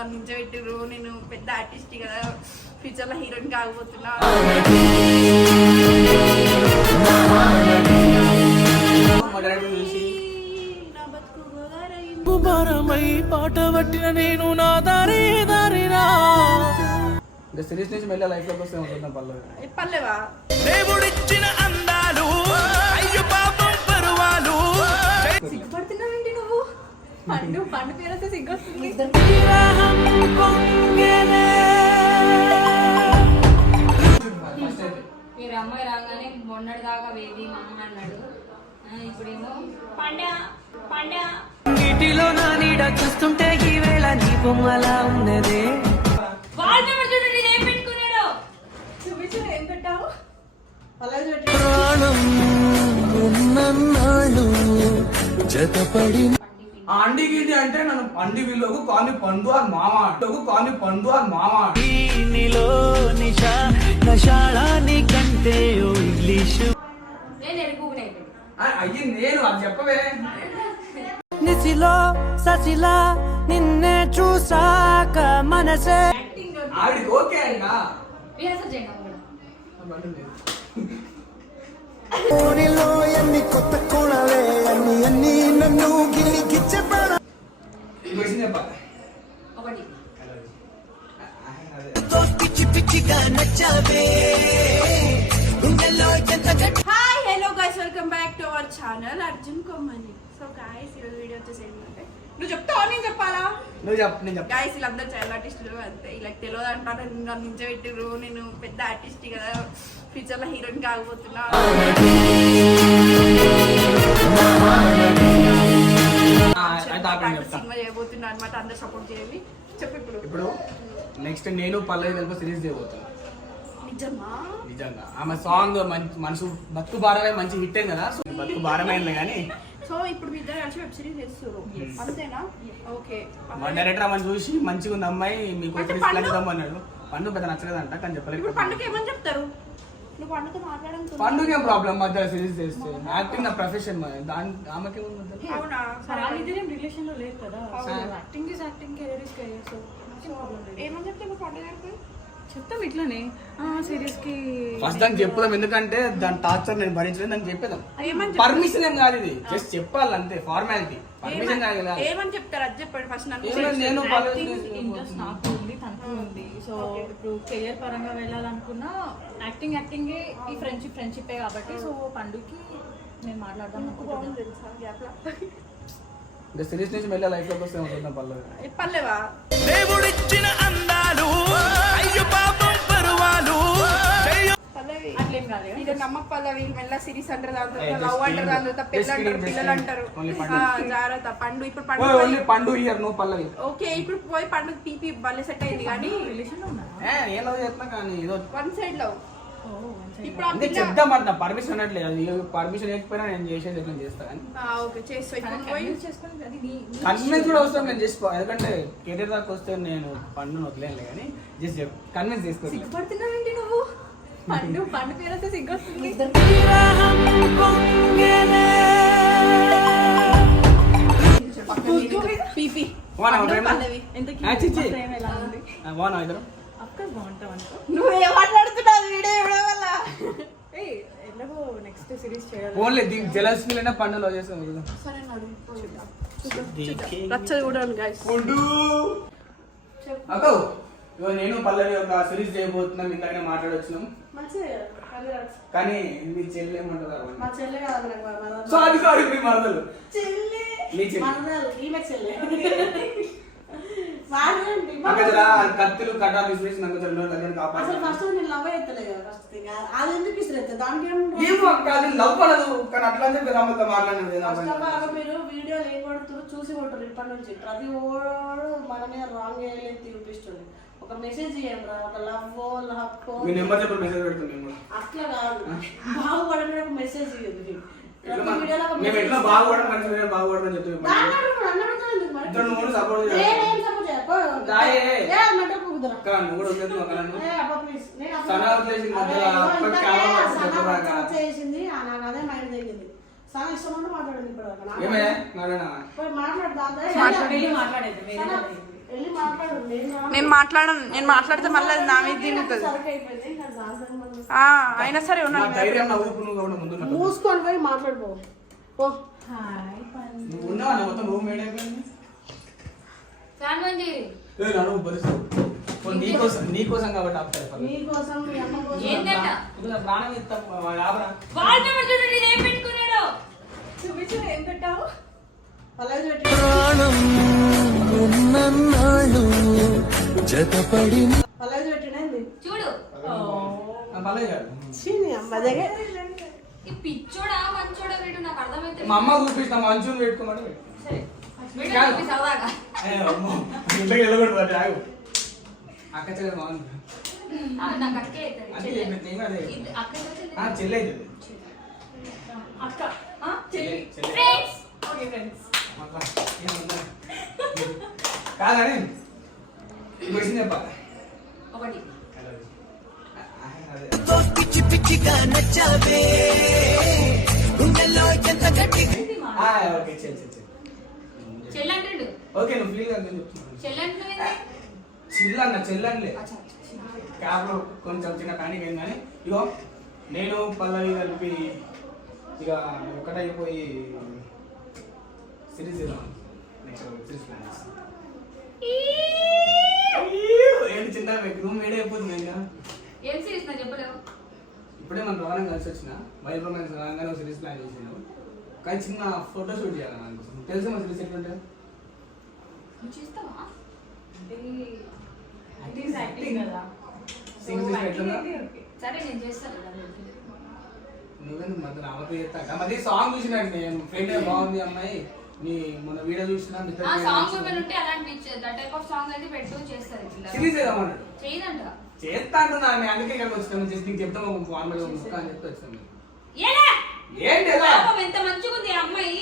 నన్ను నించబెట్టిర్రు, నేను పెద్ద ఆర్టిస్ట్ కదా, ఫ్యూచర్ లో హీరోయిన్ కాకపోతున్నా. పాట పట్టిన నేను నా దారి దారిరా సిరీస్ నుంచి మళ్ళీ లైఫ్ లోకి వస్తే ఉంటుంది పల్లెవా దేవుడిచ్చిన అందాలు అయ్యో పాపం పరువాలు సిగ్గుపడుతున్నావేంటి నువ్వు? పండు పండు పేరు వస్తే సిగ్గొస్తుంది. మీరు అమ్మాయి రాగానే మొన్నటి దాకా వేది మమ్మ అన్నాడు, ఇప్పుడేమో పండా పండా. నీటిలో నా నీడ చూస్తుంటే ఈ వేళ నీ బొమ్మలా ఉన్నదే. ఏం పెట్టుకున్నాడు చూపించు, ఏం పెట్టావు? ప్రాణం ఉన్నన్నాళ్ళు జతపడి అండి గిడి అంటే నన్ను అండి వీళ్ళకు కాని పండు అని మామ నీలో నిషా నషాళాని కంటే ఇంగ్లీషు నేను ఎరుగునే అయ్యి నేను అది చెప్పవే. నిసిలో ససిలా నిన్నే చూసాక మనసే ఆవిడికి ఓకే అయినా రిహార్సల్ చేయండి ఎన్ని కొత్త కోణాలే అన్ని నన్ను గిల్లి గిచ్చెపడ చెప్పాలి ఒకటి. పిచ్చి పిచ్చిగా నచ్చావే. Hi hello guys, welcome back to our channel Arjun Kommani. So guys ఈరోజు వీడియో వచ్చేసి ఏంటంటే, నువ్వు చెప్తావా నేను చెప్పాలా? నువ్వు చెప్పు, నేను చెప్పు. గైస్ వీళ్ళందరూ చైల్డ్ ఆర్టిస్టులు అంతే, ఇలా తెలియదు అంటారు, నన్ను నించబెట్టిర్రు, నేను పెద్ద ఆర్టిస్ట్ కదా, ఫ్యూచర్ లో హీరోయిన్ కాకపోతున్నా. సినిమా చేయబోతున్నా అనమాట, అందరు సపోర్ట్ చేయండి. చెప్పు ఇప్పుడు నెక్స్ట్ నేను పల్లవి కలిపి సిరీస్ చేయబోతున్నా. నిజమా? నిజంగా ఆమె సాంగ్ మనసు బతుకు భారమే మంచి హిట్ అయింది కదా, సో బతుకు భారమైంది కానీ. సో ఇప్పుడు మీ ఇద్దరు కలిసి వెబ్ సిరీస్ చేస్తారు అంతేనా? ఓకే. మా డైరెక్టర్ ఆమెను చూసి మంచిగా ఉంది అమ్మాయి, మీకు అన్నాడు. పండు పెద్ద నచ్చలేదంట కానీ చెప్పలేదు. ఇప్పుడు పండుగ ఏమని చెప్తారు? నువ్వు పండుగ మాట్లాడడం పండుగ ఏం ప్రాబ్లం, మధ్య సిరీస్ చేస్తే యాక్టింగ్ నా ప్రొఫెషన్, దాని ఆమెకి అవునా? రిలేషన్ లో లేదు కదా, acting is acting, career is career. So ఏమని చెప్తే ఇప్పుడు పండుగ గారికి చెప్తాం ఇట్లానే సీరియస్ కి ఫస్ట్ దానికి చెప్పుదాం, ఎందుకంటే దాని టార్చర్ నేను భరించలేదు, దానికి చెప్పేదాం. పర్మిషన్ ఏం కాదు, ఇది జస్ట్ చెప్పాలి అంతే, ఫార్మాలిటీ. పర్మిషన్ కాదు కదా. ఏమని చెప్తారు అది చెప్పండి ఫస్ట్. నాకు నేను ఇంట్రెస్ట్ నాకు ఉంది, తనకు ఉంది. సో ఇప్పుడు కెరియర్ పరంగా వెళ్ళాలనుకున్నా యాక్టింగ్ యాక్టింగే, ఈ ఫ్రెండ్షిప్ కాబట్టి. సో పండుగకి నేను మాట్లాడదాం అనుకుంటున్నాను. ఇంకా సిరీస్ నుంచి మళ్ళీ లైఫ్ లోకి వస్తే ఉంటుంది పల్లెవా దేవుడిచ్చిన అందాలు అయ్యో పాపం పరువాలు. పల్లవి అట్లేం కాదు. ఇది నమ్మక పల్లవి మెల్ల సిరీస్ అంటారు, దాని తర్వాత లవ్ అంటారు, దాని తర్వాత పెళ్ళి అంటారు, పిల్లలు అంటారు. జాగ్రత్త పండు. ఇప్పుడు పండు ఇయర్ నువ్వు పల్లవి. ఓకే, ఇప్పుడు పోయి పండుగ పీపీ భలే సెట్ అయింది కానీ రిలేషన్ లో ఉన్నా ఏం లవ్ చేస్తున్నా కానీ ఏదో వన్ సైడ్ లవ్. ఇప్పుడు అంటే చెప్దామంట, పర్మిషన్ అనట్లేదు, అది పర్మిషన్ లేకపోయినా నేను చేసేది ఎట్లా చేస్తా కానీ. ఓకే చేస్తా. ఇప్పుడు పోయి చేసుకుని అది కన్విన్స్ కూడా అవసరం నేను చేసుకో, ఎందుకంటే కెరీర్ దాకా వస్తే నేను పండును వదిలేను కానీ జస్ట్ కన్విన్స్ చేసుకోవాలి. సిగ్గుపడుతున్నావేంటి నువ్వు? పండు పండు పేరు వస్తే సిగ్గొస్తుంది. పీపీ నువ్వు ఏం మాట్లాడుతున్నావు? వీడియో ఇవ్వడం వల్ల ఎలాగో నెక్స్ట్ సిరీస్ చేయాలి. ఓన్లీ దీనికి జెలస్ ఫీల్ అయినా పండులో చేస్తాను. సరే రచ్చది కూడా గైస్. అక్కో నేను పల్లవి ఒక సిరీస్ చేయబోతున్నాం, ఇందాకనే మాట్లాడొచ్చినాం కానీ మీ చెల్లి ఏమంటారు? మా చెల్లె కాదు, సారీ మీ మరదలు చెల్లి కత్తులు కట్టాలు విసిరేసి నాకు ఏమో కాదు లవ్ పడదు కానీ అట్లా చెప్పి రామతో మాట్లాడినది. మీరు వీడియో లేకొడుతున్నారు, చూసి కొట్టరు. ఇప్పటి నుంచి ప్రతి ఓడు మన మీద రాంగ్ చూపిస్తుంది. ఒక మెసేజ్ ఇవ్వండి, ఒక లవ్ మీ నెంబర్ చెప్పి మెసేజ్ పెడుతుంది. అట్లా కాదు, బాగుపడని ఒక మెసేజ్ ఇవ్వండి. మేము ఎట్లా బాగుపడడం మంచి బాగుపడమని చెప్తాను. చేసింది నాకు అదే మైండ్ తగ్గింది. చాలా ఇష్టం మాట్లాడింది. మాట్లాడేది వెళ్ళి మాట్లాడు. నేను మాట్లాడితే మళ్ళీ నా మీద దిగుతుంది. సరికి అయిపోయింది. ఇంకా దాని మళ్ళీ అయినా సరే నా ఉన్నాను. ధైర్యం నా ఊపు నువ్వు కూడా ముందు ఉన్నట్టు. మూసుకొని పోయి మాట్లాడుకో. ఓ నువ్వు ఉన్నావా నా మొత్తం రూమ్ ఏడైపోయింది. ఫ్యాన్ బంద్ చేయి. నన్ను భరిస్తావు నీకోసం కాబట్టి ఆపుతారు. నీకోసం మీ అమ్మ కోసం ఏంటంట ప్రాణం ఇస్తాం ఆపరా. వాళ్ళ చూడండి నేను ఏం పెట్టుకున్నాడు. చూపించు ఏం పెట్టావు. పలాజ్ పెట్టి ప్రాణం ఉన్నన్నాళ్ళు జతపడి పలాజ్ పెట్టినది. చూడు పర్లేదు కాదు. చీని అమ్మ దగ్గర ఈ పిచ్చోడా మంచోడా వీడు నాకు అర్థమైతే మా అమ్మ చూపించిన మంచూని పెట్టుకోమని సరే వీడియో చూపి సరదాగా. ఇంట్లోకి వెళ్ళకూడదు ఆగు. అక్క చెల్లెలు బాగుంది. నాకు అక్కే అవుతుంది. అంటే నేను అదే అక్క చెల్లి అవుతుంది. అక్క చెల్లి చెల్లి ఫ్రెండ్స్ ఓకే ఫ్రెండ్స్. కాదని క్వశ్చన్ చెప్పాలి. ఒకటి పిచ్చి పిచ్చిగా నచ్చావే గుండెల్లో ఎంత గట్టి ఓకే చెల్లి చెల్లంటుండు. ఓకే నువ్వు ఫీల్ కాదు చెప్తున్నాను. చెల్లంటుండు చెల్లన్లే క్యాబ్ లో కొంచెం చిన్న ప్యానిక్ అయింది కానీ ఇగో నేను పల్లవి కలిపి ఇక ఒకటైపోయి సిరీస్ సిరీస్ ప్లాన్ ఏంటి చిన్న రూమ్ ఏడైపోతుంది ఇంకా. ఏం సిరీస్ నాకు చెప్పలేవు. ఇప్పుడే మనం రవాణా కలిసి వచ్చిన వైల్డ్ రొమాన్స్ రాగానే సిరీస్ ప్లాన్ చేసినావు కానీ చిన్న ఫోటో షూట్ చేయాలి అనుకోసం తెలుసు మన సిరీస్ ఎట్లుంటే నువ్వు చేస్తావా? యాక్టింగ్ కదా. సింగిల్ ఎట్లుందా సరే నేను చేస్తాను కదా. నువ్వెందుకు మధ్య రావతో చేస్తా మధ్య సాంగ్ చూసినాడు నేను ఫ్రెండ్ బాగుంది అమ్మాయి నీ మొన్న వీడియో చూసినా ఆ సాంగ్ ఏమైనా ఉంటే అలాంటి టైప్ ఆఫ్ సాంగ్ అయితే పెట్టు చేస్తారు ఇట్లా. సిరీస్ చేద్దామన్నాడు చేయదంట. చేస్తా అంటున్నా నేను అందుకే ఇక్కడికి వచ్చినాను జస్ట్ నీకు చెప్తాము ఫార్మల్ ముక్క అని చెప్పి వచ్చినాను. ఏలే ఏంటి ఎలా పాపం ఎంత మంచిగా ఉంది ఆ అమ్మాయి.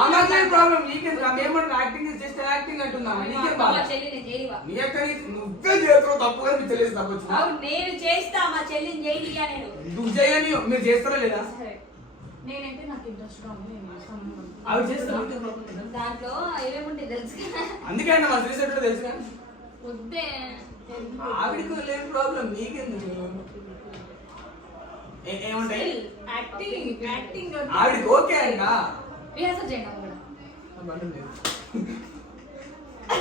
ఆమె ప్రాబ్లం నీకేంటి ఏమంటున్నా యాక్టింగ్ చేస్తే యాక్టింగ్ అంటున్నా నీకేం బాధ మా చెల్లిని చేయవా? నీ యొక్క నువ్వే చేస్తావు తప్పు కానీ మీకు తెలియదు తప్పు వచ్చిన అవును నేను చేస్తా మా చెల్లిని చేయనియా నేను. నువ్వు చేయని మీరు చేస్తారా లేదా సరే నేనైతే నాకు ఇంట్రెస్ట్ గా ఉంది. నేను చేస్తాను. అవి చేస్తారా దాంట్లో ఏమేముంటాయి తెలుసు కదా. అందుకే అన్న మా శ్రీశెట్ తెలుసు కానీ వద్దే ఆవిడకి లేని ప్రాబ్లం నీకెందుకు ఏముంటాయి యాక్టింగ్ ఆవిడకి ఓకే అంట రిహార్సల్ చేయండి అమ్మ కూడా.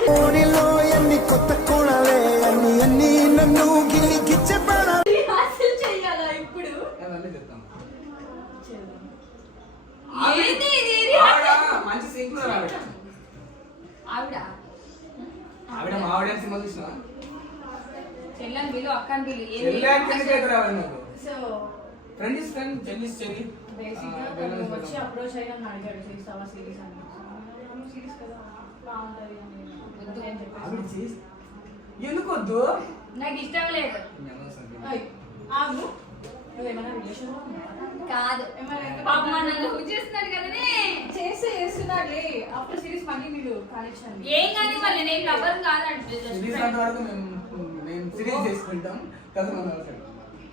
కోడిలో ఎన్ని కొత్త కోణాలే అన్ని అన్ని నన్ను గిలిగిచ్చే ప్రాణాలు రిహార్సల్ చేయాలా ఇప్పుడు? అవన్నీ చెప్తాం ఏంది ఇది? మంచి సింక్ ఆవిడ ఆవిడ ఆవిడ మా ఆవిడ సినిమా చూసిన చెల్లని వీళ్ళు అక్కని వీళ్ళు చెల్లి యాక్టింగ్ అయితే రావాలి నాకు సో ఫ్రెండ్ ఇస్ ఫ్రెండ్ చెల్లి చెల్లి బేసిక్ గా తను వచ్చి అప్రోచ్ అయ్యి నన్ను అడిగాడు చేస్తావా సిరీస్ అని. సిరీస్ కదా బాగుంటది అని వద్దు అని చెప్పేసి. ఆవిడ చేసి ఎందుకు వద్దు నాకు ఇష్టం లేదు. ఓయ్, ఆగు. నువ్వేమైనా రిలేషన్ లో ఉన్నావా? కాదు పాపం నన్ను లవ్ చేస్తున్నాడు కదనే. చేస్తున్నాడులే. ఆఫ్టర్ సిరీస్ మళ్ళీ మీరు కనెక్షన్. ఏం కానీ మళ్ళీ నేను లవర్ కాదంటే సిరీస్ అంత వరకు మేము సిరీస్ చేసుకుంటాం కదా మన అవసరం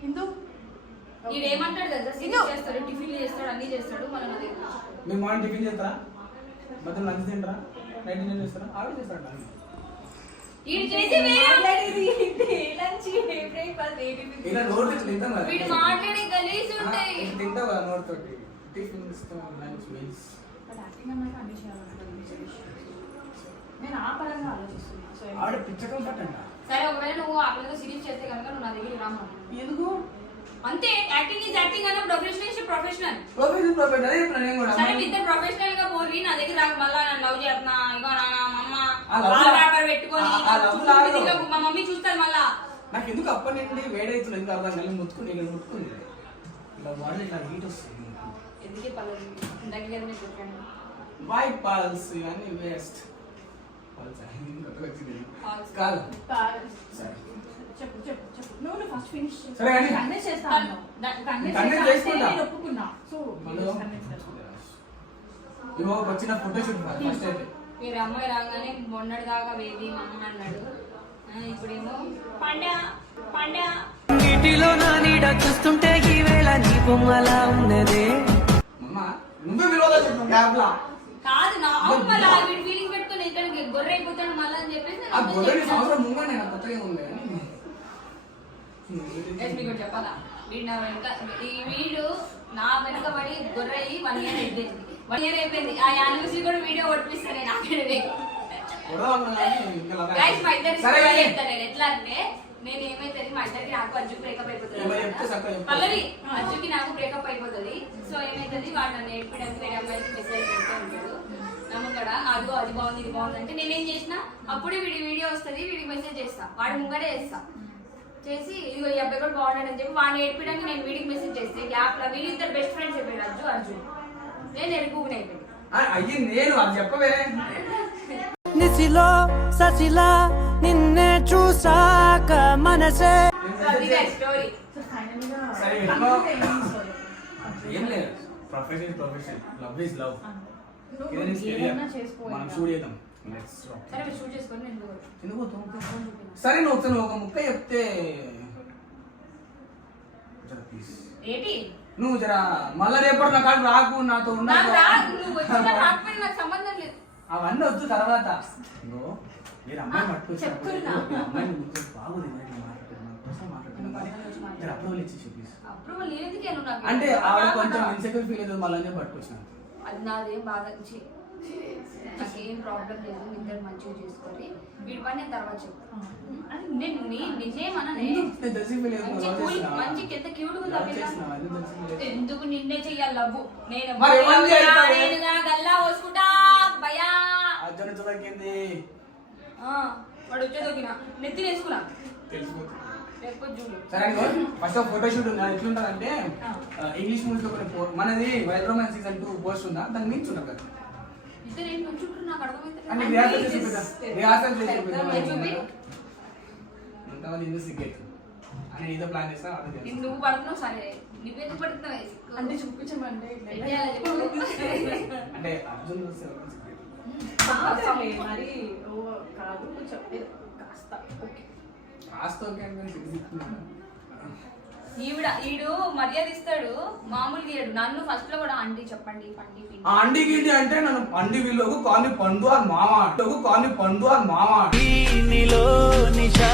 హిందూ ఇది ఏమంటాడు కదా సిరీస్ చేస్తాడు టిఫిన్ చేస్తాడు అన్ని చేస్తాడు మనం అదే మేము మార్నింగ్ టిఫిన్ చేస్తారా మధ్యాహ్నం లంచ్ తింటారా నైట్ డిన్నర్ చేస్తారా ఆవిడ చేస్తారా వీడు చేసి వేరే లంచ్ బ్రేక్ఫాస్ట్ ఇలా నోట్ తింటాం కదా వీడు మాట్లాడే గలీజ్ ఉంటాయి. తింటావు కదా నోట్ తోటి టిఫిన్ ఇస్తాం లంచ్ మీల్స్ యాక్టింగ్ అన్నాక అన్ని చేయాలంటే నేను ఆ పరంగా ఆలోచిస్తున్నా. సో ఆవిడ పిచ్చ కంఫర్ట్ అంట సరే ఒకవేళ నువ్వు ఆ పిల్లతో సిరీస్ చేస్తే కనుక నువ్వు నా దగ్గర రాము. ఎందుకు అంతే యాక్టింగ్ ఈజ్ యాక్టింగ్ అన్న ప్రొఫెషనల్ ఇస్ ప్రొఫెషనల్. ప్రొఫెషనల్ అదే ఇప్పుడు నేను కూడా సరే మీ ఇద్దరు ప్రొఫెషనల్ గా పోరి నా దగ్గర రాకు మళ్ళా నన్ను లవ్ చేస్తున్నా ఇగో నా మమ్మ ఆ love వాల్ లా- పేపర్ పెట్టుకొని ఆ love లాగా. మా మమ్మీ చూస్తారు మళ్ళా. నాకు ఎందుకు అప్పటి నుండి వేడైతుంది ఎందుకు అర్థం కానీ ముట్టుకుని ఇలా ముట్టుకుంది ఇలా వాళ్ళు ఇలా హీట్ వస్తుంది ఎందుకే పర్లేదు దగ్గర చెప్పాను. వైట్ పాల్స్ ఇవన్నీ వేస్ట్ Pulse. కాదు చెప్పు చెప్పు చెప్పు నువ్వు ఫస్ట్ ఫినిష్ సరే కానీ. కన్విన్స్ చేస్తాను. కన్విన్స్ చేసుకుంటా. నేను ఒప్పుకున్నా. సో మనం ఇగో వచ్చిన ఫోటో షూట్ ఫస్ట్ అయితే మీరు అమ్మాయి రాగానే మొన్నటి దాకా వేది మమ్మ అన్నాడు. ఇప్పుడేమో పండా పండా నీటిలో నా నీడ చూస్తుంటే ఈ వేళ నీ బొమ్మలా ఉన్నదే అమ్మ నువ్వే విరోధం చెప్పు క్యాబ్ లా కాదు నా అవును మళ్ళా వీడి ఫీలింగ్ పెట్టుకుని ఇక్కడ గొర్రె అయిపోతాడు మళ్ళీ అని చెప్పేసి ఆ గొర్రెని సంవత్సరం ముంగా నేను కొత్తగా ఉంది మీకు చెప్పాలా వీడు నా వెనక వీడు నా వెనక పడి గొర్రె 1 year అయిపోయింది 1 year అయిపోయింది ఆ యానివర్సరీ కూడా వీడియో కొట్టిస్తాను నేను అక్కడ గైస్ మా ఇద్దరికి చెప్తాను నేను ఎట్లా అంటే నేను ఏమైతే మా ఇద్దరికి నాకు అజ్జుకి బ్రేకప్ అయిపోతుంది పల్లవి అజ్జుకి నాకు బ్రేకప్ అయిపోతుంది సో ఏమైతుంది వాడు నన్ను ఏడ్పడానికి వేరే అమ్మాయికి మెసేజ్ పెడుతూ ఉంటాడు నమ్మకడ అదిగో అది బాగుంది ఇది బాగుంది అంటే నేనేం చేసినా అప్పుడే వీడియో వస్తుంది వీడికి మెసేజ్ చేస్తా వాడి ముంగడే చేస్తా చేసి ఇదిగో ఈ అబ్బాయి కూడా బాగున్నాడు అని చెప్పి వాడిని ఏడ్పడానికి నేను వీడికి మెసేజ్ చేస్తే గ్యాప్ లో వీళ్ళిద్దరు బెస్ట్ ఫ్రెండ్స్ అయిపోయాడు అర్జున్ నేను ఎడుపుకుని అయిపోయాడు అయ్యి నేను అది చెప్పవే నిసిలో ససిలా నిన్నే చూసాక మనసే స్టోరీ సరే ఏం లేదు ప్రొఫెషన్ లవ్ ఇస్ లవ్ మనం షూట్ చేద్దాం సరే మీరు షూట్ చేసుకొని నేను ఎందుకు సరే నువ్వు ఒక ముక్క చెప్తే ఏంటి నువ్వు జరా మళ్ళా రేపటి నా కాదు రాకు నాతో నాకు రాకపోయినా నాకు సంబంధం లేదు అవన్నీ వచ్చు తర్వాత మీరు అమ్మాయిని పట్టుకొచ్చి అప్రూవల్ ఇచ్చి అప్రూవల్ లేదుకే నువ్వు నాకు అంటే ఆవిడ కొంచెం ఇన్సెక్యూర్ ఫీల్ అవుతుంది మళ్ళీ పట్టుకొచ్చిన అది నాదేం బాధ నాకేం ప్రాబ్లం లేదు ఇద్దరు మంచిగా చేసుకొని వీడి పని నేను తర్వాత చెప్తాను నేను నిన్నేమననే మంచి ఎంత క్యూట్ గా ఎందుకు నిన్నే చెయ్యాలి లవ్వు నేనుగా గల్లా పోసుకుంటా భయా వాడు వచ్చేదోకినా నెత్తి వేసుకున్నా ఫస్ట్ ఫోటో షూట్ ఉంది ఎట్లుంటది అంటే ఇంగ్లీష్ మూవీస్ మనది వైల్డ్ రొమాన్స్ సీజన్ 2 పోస్ట్ ఉందా దాన్ని మించి ఉంటుంది కదా అంటే రిహార్సల్ అని ఏదో ప్లాన్ చేస్తా నువ్వు పడుతున్నావు సరే నువ్వెందుకు పడుతున్నావు అంటే చూపించమంటే అంటే అర్జున్ మరి ఓ కాదు చెప్పేది కాస్త ఓకే కాస్త ఓకే ఈడు మర్యాద ఇస్తాడు మామూలుగా ఇయ్యడు నన్ను ఫస్ట్ లో కూడా అండి చెప్పండి పండి అండి గిండి అంటే నన్ను పండి వీళ్ళకు కాని పండు అని మామ కాని పండు అని మామ నీలో నిషా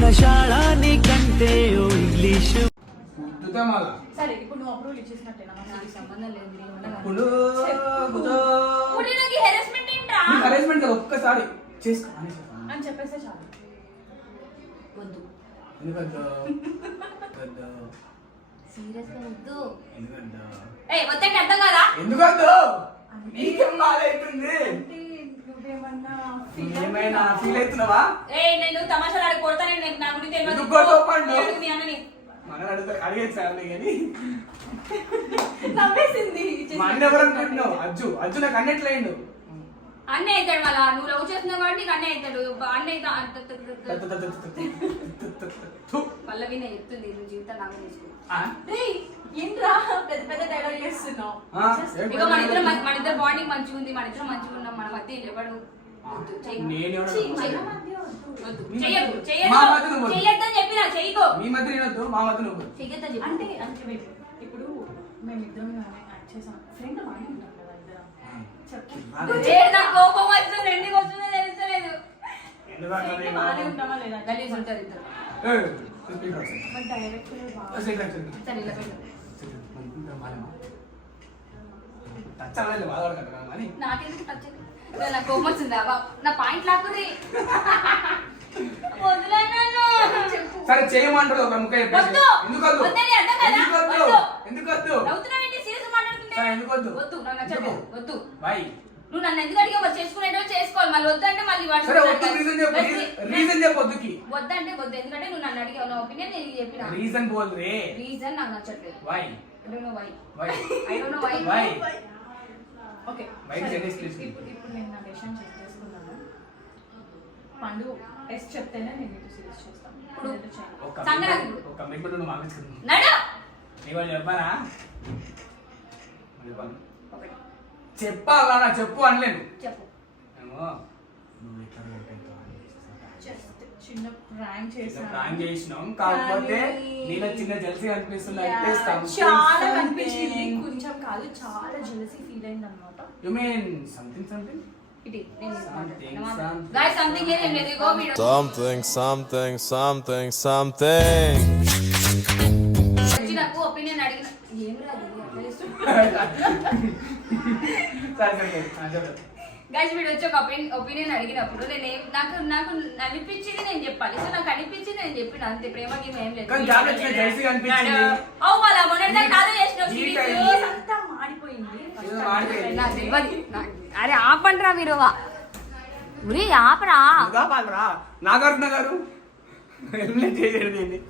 నషాళాని కంటే ఇంగ్లీషు మళ్ళా సరే ఇప్పుడు నువ్వు అప్రూవల్ ఇచ్చేసినట్టేనా నాకు సంబంధం లేదు హెరాస్మెంట్ ఒక్కసారి చేసుకో అని చెప్పేస్తే చాలు వద్దు సీరియస్ గా వద్దు వద్దంటే అర్థం కదా ఎందుకద్దు నీకేం బాధైతుంది నువ్వేమన్నా ఏమైనా ఫీల్ అవుతున్నావా నేను తమాషాలు ఆడి కొడతానే నా గురించి అన్నని మన అడిగేది ఫ్యామిలీ కానీ నవ్వేసింది మా అన్న ఎవరు అనుకుంటున్నావు అజ్జు నాకు అన్నట్లయిండు అన్నీ అవుతాడు మళ్ళా నువ్వు లవ్ చేస్తున్నావు కాబట్టి అన్నీ అవుతాడు అన్నీ పల్లవి నేను చెప్తుంది నువ్వు జీవితం నాకు తీసుకున్నావు ఏంట్రా పెద్ద పెద్ద డైలాగ్ చేస్తున్నావు ఇక మన ఇద్దరు బాండింగ్ మంచిగా ఉంది మన ఇద్దరు మంచిగా ఉన్నాం మన మధ్య ఎవడు చెయ్యొద్దని చెప్పినా చెయ్యకో మీ మధ్య నేనొద్దు మా మధ్య నువ్వు చెయ్యొద్దని అంటే ఇప్పుడు మేమిద్దరం యాక్ట్ చేసాం ఫ్రెండ్ బాగానే ఉంటాం కదా ఇద్దరం నాకు కోపం వస్తుంది ఎందుకు వస్తుందో తెలుస్తలేదు బాగానే ఉంటామా లేదా గలీజ్ ఉంటారు ఇద్దరు డైరెక్ట్ నాకెందుకు టచ్ నాకు కోపం వచ్చిందా నా పాయింట్ లాక్కుది సరే చేయమంటారు ఒక ముక్క వద్దు నువ్వు నన్ను ఎందుకు అడిగా చేసుకునేటో చేసుకోవాలి మళ్ళీ వద్దంటే మళ్ళీ రీజన్ చెప్పొద్దుకి వద్దంటే వద్దు ఎందుకంటే నువ్వు నన్ను అడిగావు నా ఒపీనియన్ నేను చెప్పిన రీజన్ బోల్ రే రీజన్ నాకు నచ్చట్లేదు why I don't know why. I don't know why. Okay ఇప్పుడు నేను నా విషయం చెక్ చేసుకున్నాను పండు టెస్ట్ చెప్తేనే నేను ఇది సీరియస్ చేస్తాను ఒక కమిట్మెంట్ నువ్వు ఆగించుకున్నావు నడు ఇవాళ చెప్పానా చెప్పాలా చెప్పు అనలేను చెప్పు ఏమో నువ్వు ఇక్కడ చిన్న ప్రాంక్ చేసినాం కాకపోతే నీలో చిన్న జెలసీ అనిపిస్తుంది అంటే చాలా కనిపించింది కొంచెం కాదు చాలా జెలసీ ఫీల్ అయింది అన్నమాట యు మీన్ సంథింగ్ ఇటు గాయ్స్ సంథింగ్ ఏం లేదు ఇగో వీడియో something. వచ్చి నాకు ఒపీనియన్ అడిగిన ఏం రాదు గైస్ వీడు వచ్చి ఒక ఒపీనియన్ అడిగినప్పుడు నేను నాకు నాకు అనిపించింది నేను చెప్పాలి సో నాకు అనిపించింది నేను చెప్పిన అంతే ప్రేమ గేమ్ ఏం లేదు ఓ మళ్ళా మొన్న కాదు చేసిన అంతా మాడిపోయింది నాకు తెలియదు అరే ఆపండిరా మీరు ఉరి ఆపరా నాగార్జున గారు చేసేది